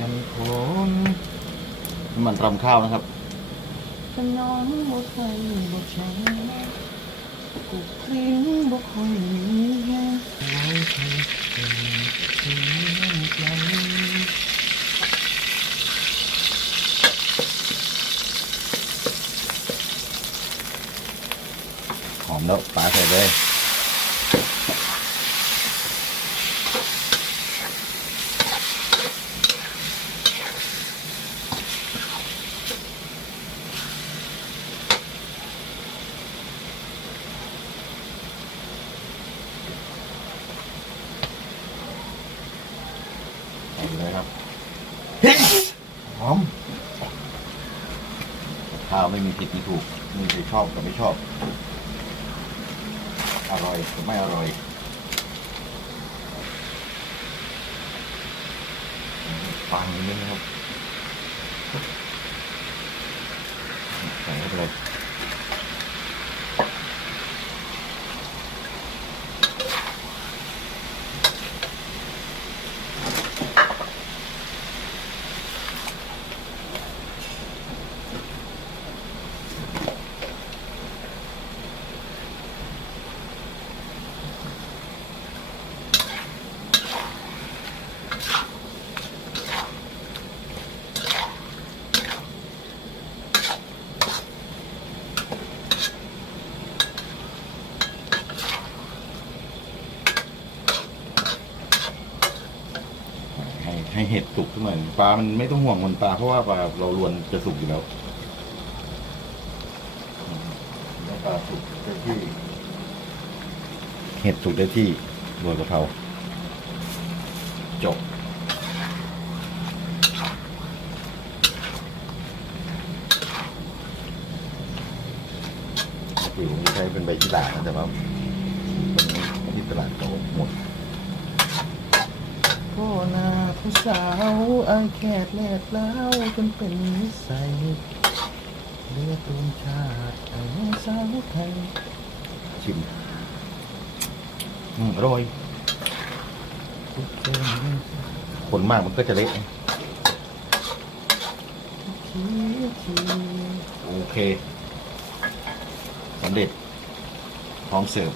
กันคนน้ำมันรำข้าวนะครับขนองบ่ใส่บ่ใช้กุกคลิ้งบ่ค่อยมีแฮงไว้ใครเป็นสิ่งใจหอมแล้วปลาใส่เลย ใส่เลยครับหอมข้าวไม่มีผิดมีถูกมีใครชอบกับไม่ชอบ อร่อยหรือไม่อร่อยฟังนิดนึงนะครับใส่เข้าไปเลย ให้ให้เห็ดสุกขึ้นมาปลา มันไม่ต้องห่วงมันปลาเพราะว่าปลาเราลวนจะสุกอยู่แล้วอืมแล้วปลาสุกได้ที่ เห็ดสุกได้ที่โรยกะเพราจบผิวนี่ใช้เป็นใบยี่หร่านะแต่ว่าเป็นที่ตลาดเขาหมดพ่อนา ผู้สาวอายแขกแลกแล้วจนเป็นนิสัยเลือดตูนชาติไอ้สาวไทยชิมอืมอร่อยทุกเจ้าคนมากมันก็จะเละโอเคสำเร็จพร้อมเสิร์ฟ